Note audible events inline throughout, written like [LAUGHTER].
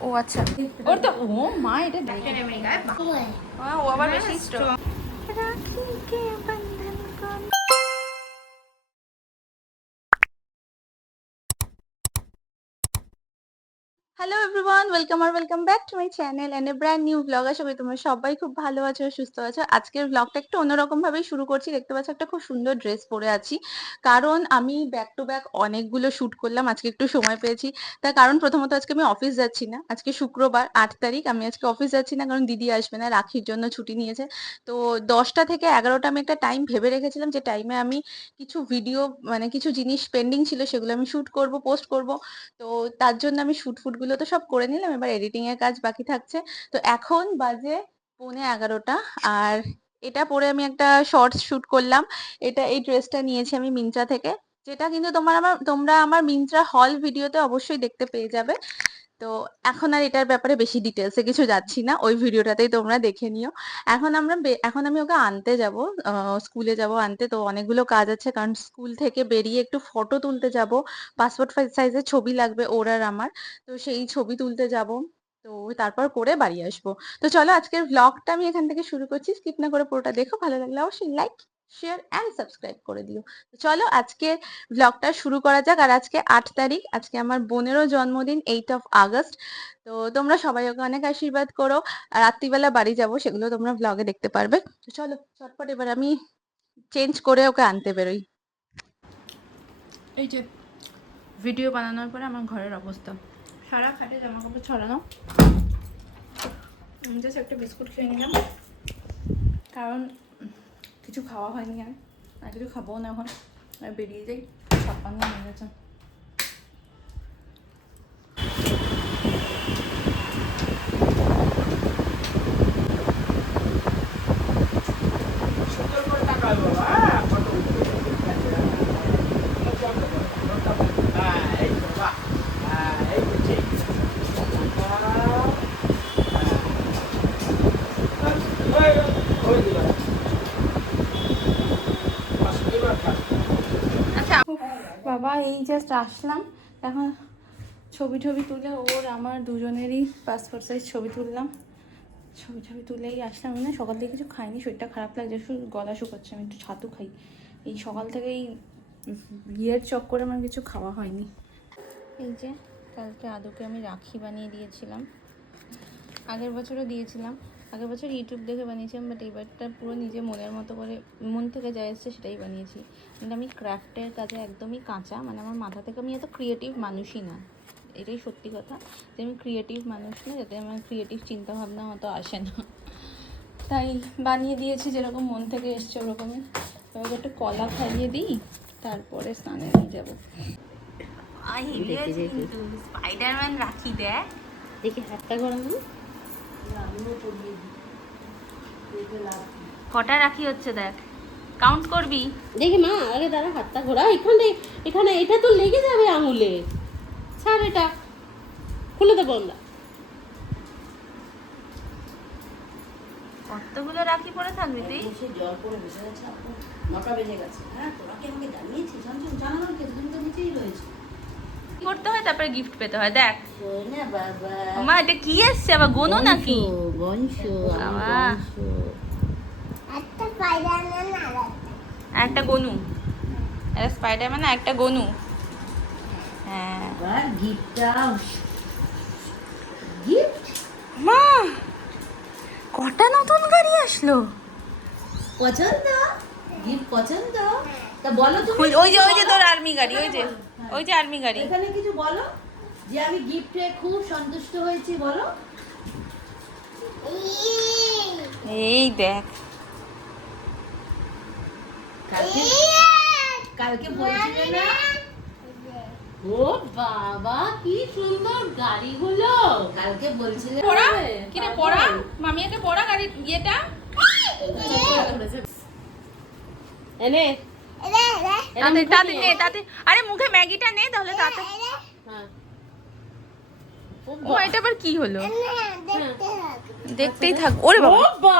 ও আচ্ছা। ওর তো ও মা এটা দেখে। ও আবার বেশি স্ট্রং রাখি কে hello everyone welcome R welcome back to my channel and a brand new blog আশা করি তোমরা সবাই খুব ভালো আছো, সুস্থ আছো। আজকের ব্লগটা একটু অন্যরকম ভাবেই শুরু করছি। দেখতে পাচ্ছ, একটা খুব সুন্দর ড্রেস পরে আছি। কারণ আমি ব্যাক টু ব্যাক অনেকগুলো শুট করলাম। আজকে একটু সময় পেয়েছি। তার কারণ প্রথমত আজকে আমি অফিস যাচ্ছি না। আজকে শুক্রবার, আট তারিখ। আমি আজকে অফিস যাচ্ছি না কারণ দিদি আসবে না, রাখির জন্য ছুটি নিয়েছে। তো দশটা থেকে এগারোটা আমি একটা টাইম ভেবে রেখেছিলাম যে টাইমে আমি কিছু ভিডিও মানে কিছু জিনিস পেন্ডিং ছিল সেগুলো আমি শুট করব পোস্ট করব। তো তার জন্য আমি শুট ফুটগুলো তো সব করে নিলাম, এবার এডিটিং এর কাজ বাকি থাকছে। তো এখন বাজে পৌনে এগারোটা, আর এটা পরে আমি একটা শর্টস শুট করলাম। এটা এই ড্রেসটা নিয়েছি আমি মিন্ত্রা থেকে, যেটা কিন্তু তোমার আমার, তোমরা আমার মিন্ত্রা হল ভিডিওতে অবশ্যই দেখতে পেয়ে যাবে। তো এখন আর এটার ব্যাপারে বেশি ডিটেলসে কিছু যাচ্ছি না। ওই ভিডিওটাতেই তোমরা দেখে নিও। এখন আমরা এখন আমি ওকে আনতে যাব স্কুলে যাব আনতে। তো অনেকগুলো কাজ আছে, কারণ স্কুল থেকে বেরিয়ে একটু ফটো তুলতে যাব। পাসপোর্ট সাইজের ছবি লাগবে ওর আর আমার। তো সেই ছবি তুলতে যাব। তো তারপর করে বাড়ি আসব। তো চলো আজকের ব্লগটা আমি এখান থেকে শুরু করছি। স্কিপ না করে পুরোটা দেখো। ভালো লাগলে অবশ্যই লাইক শেয়ার অ্যান্ড সাবস্ক্রাইব করে দিও। চলো আজকে ব্লগটা শুরু করা যাক। আর আজকে আট তারিখ, আজকে আমার বোনেরও জন্মদিন এইট অফ আগস্ট তো তোমরা সবাই ওকে অনেক আশীর্বাদ করো। আর রাত্রিবেলা বাড়ি যাব, সেগুলো তোমরা ব্লগে দেখতে পারবে। তো চলো, চটপট এবার আমি চেঞ্জ করে ওকে আনতে বেরোই। এই যে ভিডিও বানানোর পরে আমার ঘরের অবস্থা। সারা খাটে জামা কাপড় ছড়ানো জাস্ট একটা বিস্কুট খেয়ে নিলাম। কারণ কিছু খাওয়া হয়নি আর। আর কিছু খাব না এখন। আর বেরিয়ে যাই। ছাপ্পান্ন হয়ে গেছে। এই জাস্ট আসলাম। এখন ছবি টবি তুলে ওর, আমার দুজনেরই পাসপোর্ট সাইজ ছবি তুললাম। ছবি ছবি তুলেই আসলাম। না সকাল থেকে কিছু খাইনি, শরীরটা খারাপ লাগছে, শুধু গলা শুকাচ্ছে, আমি একটু ছাতু খাই। এই সকাল থেকেই বিয়ের চক্করে আমার কিছু খাওয়া হয়নি। এই যে, কালকে আদুকে আমি রাখি বানিয়ে দিয়েছিলাম। আগের বছরও দিয়েছিলাম। আগের বছর ইউটিউব দেখে বানিয়েছিলাম বাট এবারটা পুরো নিজে মনের মতো করে মন থেকে যা এসছে সেটাই বানিয়েছি। কিন্তু আমি ক্রাফটের কাজে একদমই কাঁচা মানে আমার মাথা থেকে আমি এত ক্রিয়েটিভ মানুষই না। এটাই সত্যি কথা যে আমি ক্রিয়েটিভ মানুষ না যাতে আমার ক্রিয়েটিভ চিন্তা ভাবনা মতো আসে না। তাই বানিয়ে দিয়েছি যেরকম মন থেকে এসছে ওরকমই। এবার একটু কলা খাইয়ে দিই তারপরে স্নানে নিয়ে যাব। স্পাইডারম্যান রাখি দেয় দেখি হাতটা গরম? কটা রাখি হচ্ছে দেখ। কাউন্ট করবি? দেখি মা আগে দাঁড়া হাতটা ঘোরা। এখানে এখানে এটা তো লেগে যাবে আঙুলে। ছাড় এটা। খুলে দেবো আমরা। কতগুলো রাখি পরে থাকবি তুই? জ্বর করে বসে গেছে নটা বেজে গেছে। হ্যাঁ তোরা কি আমাকে জানিয়েছিস? জানানোর কে তুমি তো নিচেই রয়েছে। করতে হয় তারপরে গিফট পেতে হয়। দেখ। মা এটা কি এসছে আবার গোনো নাকি? একটা গনু। একটা স্পাইডারম্যান আর একটা গনু। হ্যাঁ। গিফটটা মা কটা নতুন গাড়ি আসলো? পছন্দ? গিফট পছন্দ? তা বলো তুমি। ওই যে ওই যে তোর আর্মি গাড়ি ওই যে। ওই যে আর্মি গাড়ি। এখানে কিছু বলো? যে আমি গিফটে খুব সন্তুষ্ট হয়েছি বলো। এই দেখ। কালকে কালকে বলছিলে না? ও বাবা কি সুন্দর গাড়িগুলো। কালকে বলছিলে পড়া? কিরে পড়া? মামিয়াকে পড়া গাড়ির ইয়েটা? এনে। তাতে তাতে নে তাতে আরে মুখে ম্যাগিটা নে তাহলে তাতে। হ্যাঁ ও এটা আবার কি হলো? দেখতেই থাক। ওরে বাবা।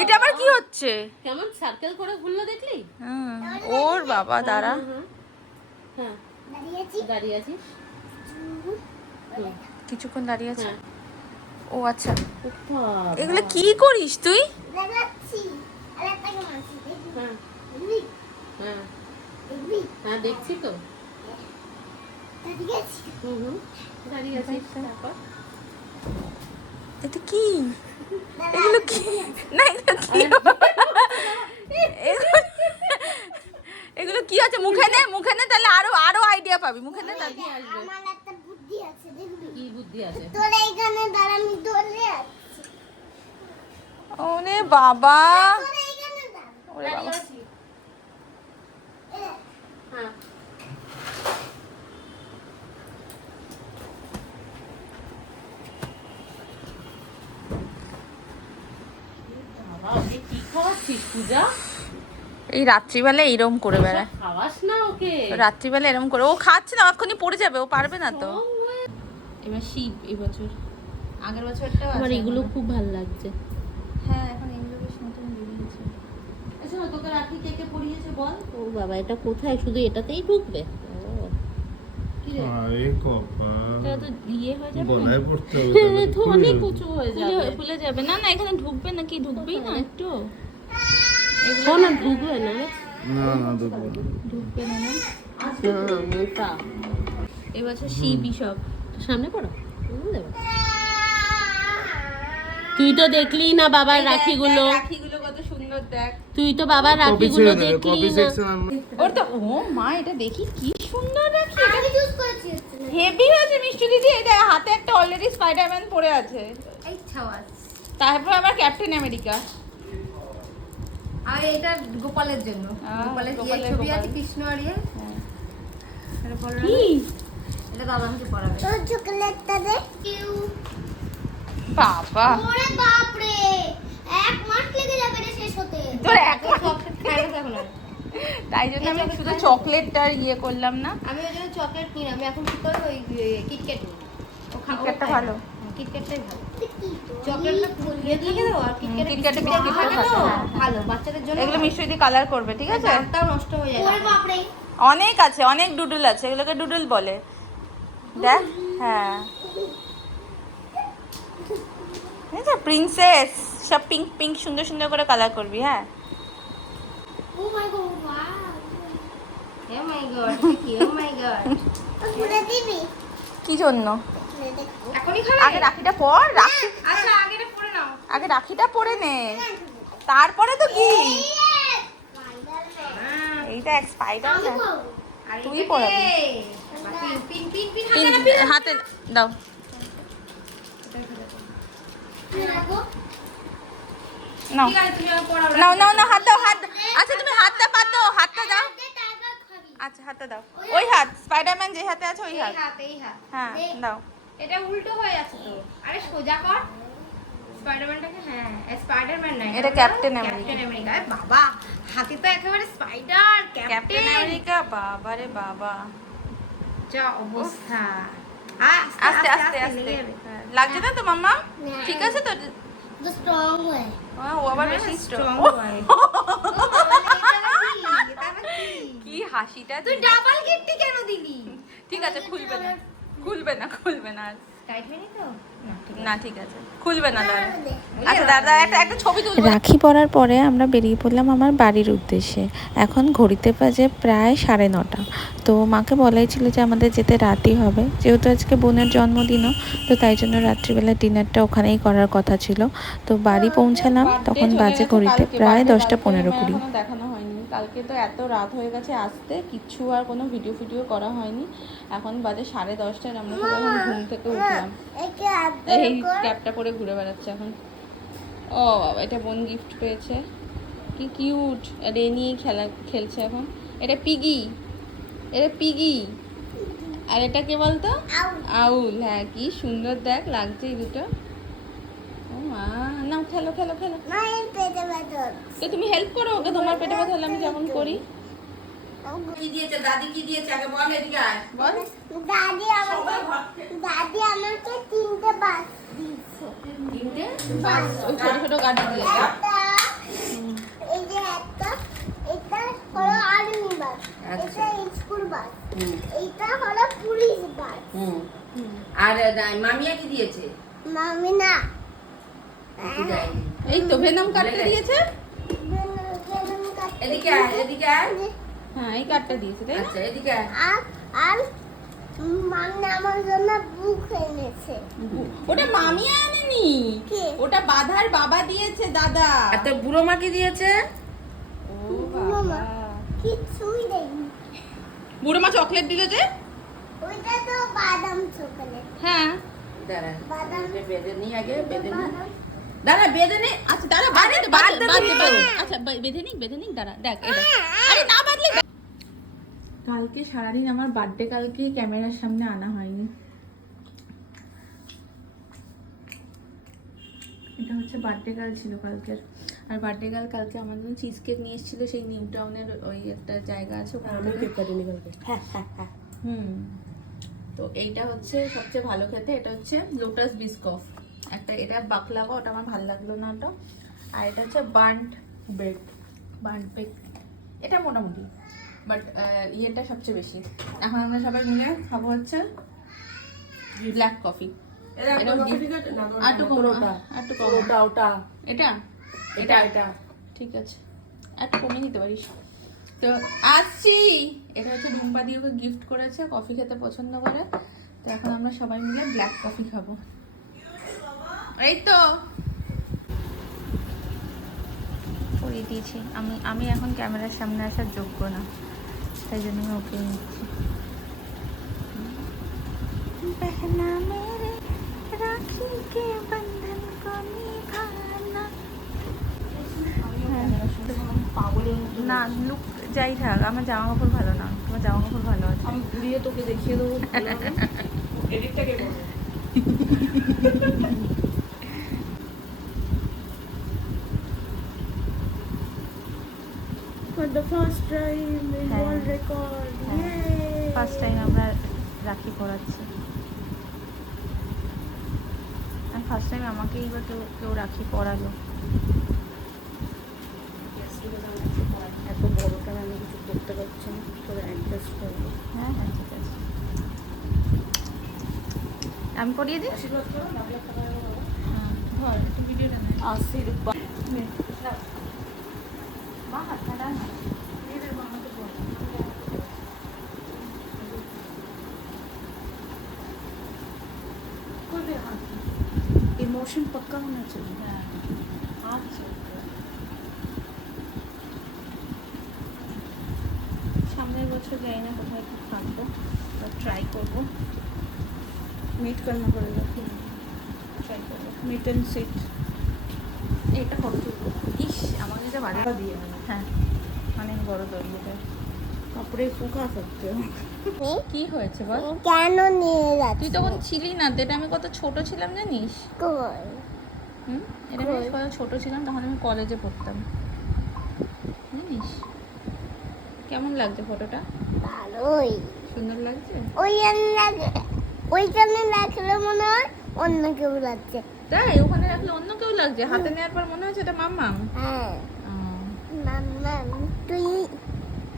এটা আবার কি হচ্ছে? কেমন সার্কেল করে ঘুরলো দেখলি? হ্যাঁ, ওর বাবা দাঁড়া। হ্যাঁ দাঁড়িয়ে আছিস? কিছুক্ষণ দাঁড়িয়ে আছে। হ্যাঁ। ও আচ্ছা। এগুলো কি করিস তুই? হ্যাঁ। হ্যাঁ। হ্যাঁ দেখছি তো। হুম হুম। দাঁড়িয়ে তারপর? এটা কি? এগুলো কি? না এগুলো কি? এগুলো- কি আছে? মুখে নে মুখে নে তাহলে আরও আরও আইডিয়া পাবি। মুখে নে তাহলে। কি আসবে। আমার একটা বুদ্ধি আছে দেখবি কি বুদ্ধি আছে? তোর এইখানে দাঁড়া আমি ধরে আছি ওরে বাবা। ওরে বাবা এ, হ্যাঁ বাবা, ওকে কি খাওয়াচ্ছিস পূজা? এই রাত্রিবেলা এইরকম করে বেড়ায়। খাওয়াস না ওকে? রাত্রিবেলা এরকম করে। ও খাচ্ছে না এক্ষুনি পড়ে যাবে ও পারবে না তো। এবার শিব এই বছর। আগের বছরটাও আমার এগুলো খুব ভালো লাগছে। হ্যাঁ এখন এগুলো বেশ নতুন বেরিয়েছে। আচ্ছা তোকে রাখি কে কে পড়িয়েছে বল? ও বাবা এটা কোথায়? শুধু এটাতেই ঢুকবে। ও, আরে কপাল। এটা তো ইয়ে হয়ে যাবে। না? গলায় পড়তে হবে হ্যাঁ, তো অনেক উঁচু হয়ে যাবে। খুলে যাবে। না না এখানে ঢুকবে নাকি ঢুকবেই না। একটু। ও না ঢুকবে না? না না দেখব না। ঢুকবে না না? মোটা। এবছর শিবই সব। সামনে পড়ো। তুই তো দেখলি না বাবার রাখিগুলো। রাখিগুলো কত সুন্দর দেখ। তুই তো বাবার রাখিগুলো দেখলি না। ওর তো ও মা এটা দেখি কি সুন্দর রাখি। আমি চুজ করেছি হেভি হয়েছে মিষ্টি দিদি। এটা হাতে একটা অলরেডি স্পাইডারম্যান পড়ে আছে। এই ছাওয়া তারপর আবার ক্যাপ্টেন আমেরিকা আর এটা গোপালের জন্য। গোপালের ইয়ে গোপালের ছবি আছে কৃষ্ণ আর ইয়ে। এটা। কি? এটা দাদা আমাকে পড়াবে। তোর চকলেটটা দে। বাবা। ওরে বাপ রে এক মাস লেগে যাবে রে শেষ হতে। তোর এক না আর। তাই জন্য আমি শুধু চকলেটটা ইয়ে করলাম না। আমি ওই জন্য চকলেট কিনি আমি এখন কি করি ওই কিটক্যাট ও কিটক্যাটটা ভালো। হুম, কিটক্যাটটাই ভালো। এগুলো মিষ্টি দিয়ে কালার করবে ঠিক আছে? হয়ে রে অনেক আছে অনেক ডুডুল আছে এগুলোকে ডুডুল বলে। দেখ হ্যাঁ। প্রিন্সেস সব পিঙ্ক পিঙ্ক সুন্দর সুন্দর করে কালার করবি হ্যাঁ? ও my god wow oh my god কি ও মাই গড। ঘুরে দিবি? কি জন্য? ঘুরে এখনই খাবে? আগে রাখিটা পর রাখি। আচ্ছা আগে এটা পড়ে নাও। আগে রাখিটা পরে নে। তারপরে তো কি? হ্যাঁ, এইটা এক স্পাইডার না আর তুই এটাকে- pin pin pin pin pin- হাতে দাও। নাও। তুমি পড়াও নাও নাও হাত দাও হাত আচ্ছা তুমি হাতটা পাতো হাতটা দাও। আচ্ছা হাতটা দাও। ওই হাত। স্পাইডারম্যান যে হাতে আছে ওই হাত। হ্যাঁ দাও। এটা উল্টো হয়ে আছে তো। আরে সোজা কর। স্পাইডারম্যানটাকে হ্যাঁ স্পাইডারম্যান নাই। এটা ক্যাপ্টেন আমেরিকা। ক্যাপ্টেন আমেরিকা বাবা হাতে তো একেবারে স্পাইডার ক্যাপ্টেন আমেরিকা বাবা রে বাবা। যা অবস্থা। আস্তে আস্তে আস্তে হ্যাঁ, লাগছে না তো মাম্মা? ঠিক আছে তো? স্ট্রং হয়ে হ্যাঁ, ও আবার বেশি স্ট্রং স্ট্রং [LAUGHS] কি? হাসিটা তুই ডাবল গিফটটি কেন দিলি? ঠিক আছে খুলবে না। খুলবে না খুলবে না। আর। টাইট হয়নি তো? না ঠিক আছে। খুলবে না আচ্ছা দাদা একটা একটা ছবি রাখি পরার পরে আমরা বেরিয়ে পড়লাম আমার বাড়ির উদ্দেশ্যে। এখন ঘড়িতে বাজে প্রায় সাড়ে নটা। তো মাকে বলাই ছিল যে আমাদের যেতে রাতই হবে। যেহেতু আজকে বোনের জন্মদিনও তো তাই জন্য রাত্রিবেলা ডিনারটা ওখানেই করার কথা ছিল। তো বাড়ি পৌঁছালাম তখন বাজে ঘড়িতে প্রায় দশটা পনেরো কুড়ি। দেখানো কালকে তো এত রাত হয়ে গেছে আসতে কিচ্ছু আর কোনো ভিডিও ফিডিও করা হয়নি। এখন বাজে সাড়ে দশটায় আমরা সবাই এখন ঘুম থেকে উঠলাম। এই ক্যাপটা পরে ঘুরে বেড়াচ্ছে এখন। ও বাবা এটা বোন গিফট পেয়েছে। কি কিউট আর এ নিয়েই খেলা খেলছে এখন। এটা পিগি এটা পিগি আর এটা কে বলতো? আউল। হ্যাঁ কি সুন্দর দেখ লাগছে এই দুটো। ও মা। নাও খেলো খেলো খেলো। তো তুমি হেল্প করো ওকে তোমার পেটে ব্যথা হলে আমি যেমন করি। কি দিয়েছে? দাদি কি দিয়েছে? আগে বল এদিকে আয়। বল। দাদি আমাকে দাদি আমাকে তিনটে বাস দিয়েছে। তিনটে? বাস। ওই ছোট ছোট গাড়ি দিয়ে এই যে একটা এটা হলো আর্মি বাস। এটা স্কুল বাস। এইটা হলো পুলিশ বাস। হুম। আর মামিয়া কি দিয়েছে? মামি না? এই তো ভেনাম কাটতে দিয়েছে? বেলুন- বেলুন কাটতে এদিকে আয় এদিকে আয়। হ্যাঁ এই কার্ডটা দিয়েছে তাই আচ্ছা এদিকে আয়। আর আর মামি আমার জন্য বুক এনেছে। ওটা মামি আনেনি? ওটা বাধার বাবা দিয়েছে দাদা। আর তোর বুড়ো মা কি দিয়েছে? ও কিছুই দেয়নি। বুড়ো মা চকলেট দিল যে? ওইটা তো বাদাম চকলেট। হ্যাঁ। দাঁড়া বাদাম বেঁধে নি আগে বেঁধে নি বাদাম দাঁড়া বেঁধে নি। আচ্ছা দাঁড়া বাদে আরে, বাদ বাদ দে দে বাদ দে তো। বাদ দে। আচ্ছা বেঁধে নিক বেঁধে নিক দাঁড়া দেখ এটা। আরে না বাদলে কালকে সারাদিন আমার বার্থডে কালকে ক্যামেরার সামনে আনা হয়নি। এটা হচ্ছে বার্থডে গার্ল ছিল কালকের। আর বার্থডে গার্ল কালকে আমার জন্য চিজ কেক নিয়ে এসেছিল সেই নিউ টাউনের ওই একটা জায়গা আছে ওখানে। হ্যাঁ হ্যাঁ হ্যাঁ। হুম। তো এইটা হচ্ছে সবচেয়ে ভালো খেতে এটা হচ্ছে লোটাস বিস্কফ একটা এটা বাকলাভা ওটা আমার ভালো লাগল না ওটা আর এটা হচ্ছে বার্ন্ড ব্রেড বার্ন্ড ব্রেড। এটা মোটামুটি বাট ইয়েটা সবচেয়ে বেশি। এখন আমরা সবাই মিলে খাব হচ্ছে ব্ল্যাক কফি। এটা এটা এটা? ঠিক আছে। একটু কমিয়ে নিতে পারিস। তো আসছি! এটা হচ্ছে রুম্পা দিয়ে ওকে গিফট করেছে কফি খেতে পছন্দ করে। তো এখন আমরা সবাই মিলে ব্ল্যাক কফি খাব। এই তো পরিয়ে দিয়েছি। আমি আমি এখন ক্যামেরার সামনে আসার যোগ্য না। তাই জন্য আমি ওকে নিচ্ছি। পহনা মেরে রাখি কে বন্ধন কো নিভানা হ্যাঁ, না লুক যাই থাক আমার জামা কাপড় ভালো না। তোমার জামা কাপড় ভালো আছে। আমি ঘুরিয়ে তোকে দেখিয়ে দেবো। [LAUGHS] এডিটটা [LAUGHS] first time in হ্যাঁ। world record. হ্যাঁ। ফার্স্ট টাইম আমরা রাখি পড়াচ্ছি ফার্স্ট টাইম আমাকেই বা কেউ কেউ রাখি পড়ালো এত বড়টা আমি কিছু করতে পারছি না তোরা অ্যাডজাস্ট করব হ্যাঁ হ্যাঁ ঠিক আছে আমি পড়িয়ে দিই আশীর্বাদ করো। হ্যাঁ আশীর্বাদ इमोशन पक्का होना चाहिए হ্যাঁ আচ্ছা সামনের বছর যাই না কোথায় একটু থাকবো ট্রাই করবো मीट करना पड़ेगा ট্রাই করবো मीट एंड सीट হ্যাঁ। ছোট ছিলাম তখন আমি কলেজে পড়তাম। জানিস? কেমন লাগছে ফটোটা? ভালোই। সুন্দর লাগছে? ওই লাগে ওইখানে লাগলে মনে হয় অন্য কেউ লাগছে। তাই ওখানে রাখলে অন্য কেউ লাগছে? হাতে নেওয়ার পর মনে হচ্ছে এটা মাম্মাম হ্যাঁ। মাম্মা তুই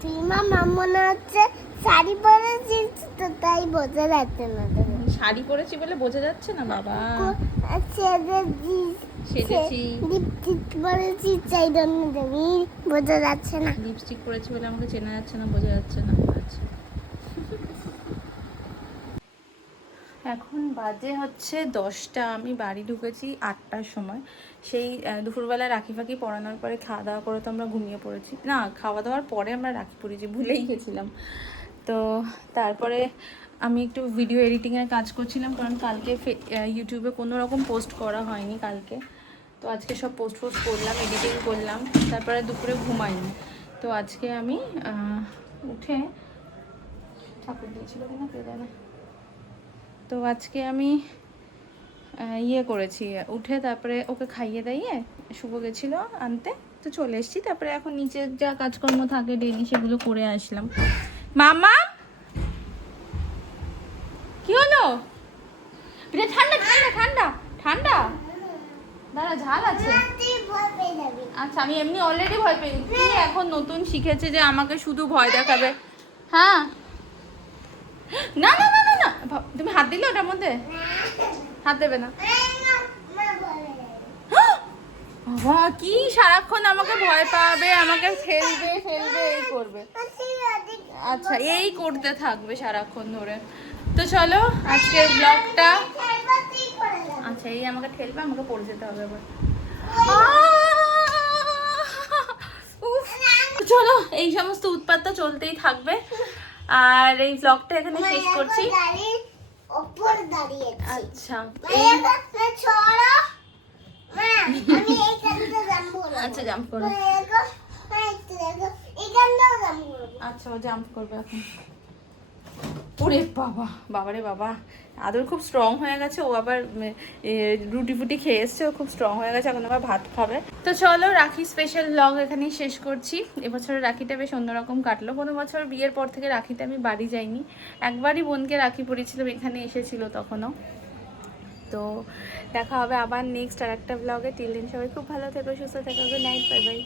তুই মামা মনে হচ্ছে শাড়ি পরেছিস তো তাই বোঝা যাচ্ছে না শাড়ি পরেছি বলে বোঝা যাচ্ছে না বাবা। সেজেছি। লিপস্টিক পরেছিস সেই জন্য বোঝা যাচ্ছে না। লিপস্টিক পরেছি বলে আমাকে চেনা যাচ্ছে না বোঝা যাচ্ছে না আচ্ছা এখন বাজে হচ্ছে দশটা। আমি বাড়ি ঢুকেছি আটটার সময়। সেই দুপুরবেলা রাখি ফাঁকি পড়ানোর পরে খাওয়া দাওয়া করে তো আমরা ঘুমিয়ে পড়েছি। না, খাওয়া দাওয়ার পরে আমরা রাখি পড়েছি, ভুলেই গেছিলাম। তো তারপরে আমি একটু ভিডিও এডিটিংয়ের কাজ করছিলাম, কারণ কালকে ইউটিউবে কোনো রকম পোস্ট করা হয়নি কালকে। তো আজকে সব পোস্ট পোস্ট করলাম এডিটিং করলাম। তারপরে দুপুরে ঘুমাইনি। তো আজকে আমি উঠে ঠাকুর দিয়েছিল কিনা কে জানে। তো আজকে আমি ইয়ে করেছি। উঠে তারপরে ওকে খাইয়ে দাইয়ে শুভ গেছিল আনতে। তো চলে এসেছি। তারপরে এখন নিচে যা কাজকর্ম থাকে ডেলি সেগুলো করে আসলাম। মামা! কি হলো? ঠান্ডা ঠান্ডা ঠান্ডা ঠান্ডা। দাঁড়া, ঝাল আছে। আচ্ছা আমি এমনি অলরেডি ভয় পেয়ে গেছি। এখন নতুন শিখেছে যে আমাকে শুধু ভয় দেখাবে? হ্যাঁ। না না না তুমি হাত দিলে ওটার মধ্যে? হাত দেবে না। কি সারাক্ষণ আমাকে ভয় পাবে আমাকে ফেলবে ফেলবে এই করবে। আচ্ছা এই করতে থাকবে সারাক্ষণ ধরে। তো চলো আজকের ব্লগটা আচ্ছা এই আমাকে ঠেলবে আমাকে পড়ে যেতে হবে উফ, চলো এই সমস্ত উৎপাতটা চলতেই থাকবে। আর এই ব্লগটা এখানে শেষ করছি। ওপর দাঁড়িয়ে আচ্ছা। আচ্ছা জাম্প করো। করব। আচ্ছা ও জাম্প করবে এখন। ওরে বাবা, বাবারে বাবা। আদর খুব স্ট্রং হয়ে গেছে, ও আবার রুটি ফুটি খেয়ে এসছে, ও খুব স্ট্রং হয়ে গেছে, এখন আবার ভাত খাবে। তো চলো, রাখি স্পেশাল ব্লগ এখানেই শেষ করছি। এবছরের রাখিটা বেশ অন্যরকম কাটলো। কোনো বছর বিয়ের পর থেকে রাখিতে আমি বাড়ি যাইনি। একবারই বোনকে রাখি পড়েছিলাম এখানে এসেছিল তখনও। তো দেখা হবে আবার নেক্সট আর একটা ব্লগে টিল দিন সবাই খুব ভালো থেকো, সুস্থ থেকো নাইট বাই বাই